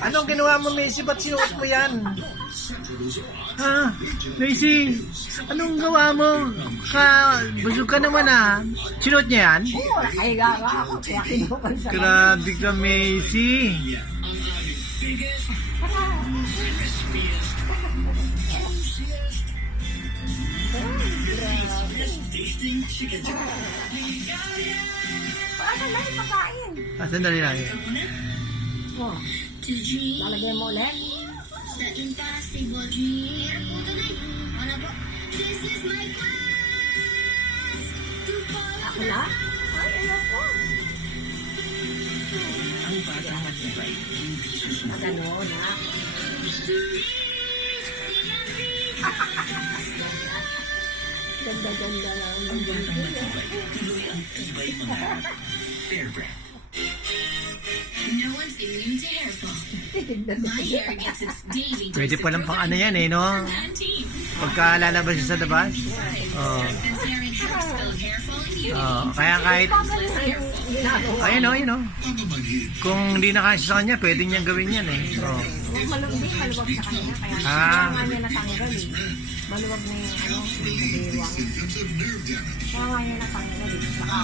Anong ginawa mo, Macy? Ba't sinuot mo yan? Ha? Macy, anong gawa mo? Busog ka naman ah. Sinuot niya yan? Oo, ay gawa ako. Kaya kinukan sa Grabe ka, Macy. Paano na yung pagkain? Sandali lang eh. Oh, lalagyan mo ulit. Sa impossible dream. Ano po? This is my quest to follow. Ako na? Ay, ayoko. Magano na. Ganda-ganda lang. No one's immune to hair fall. My hair gets its daily dose Pwede of palang pang ano yan eh, no? Pantene. Pagka lalabas siya sa labas. Oh. Since hair and hair spell hair fall and beauty. Oh. Kaya kahit, ayun oh, yun oh. Kung hindi nakasya sa kanya, pwede niyang gawin yan eh. Oh. Maluwag sa kanya. Kaya Ah. nga niya natanggal eh. Maluwag na yung ano, sa bewang. Kaya nga niya natanggal eh. Saka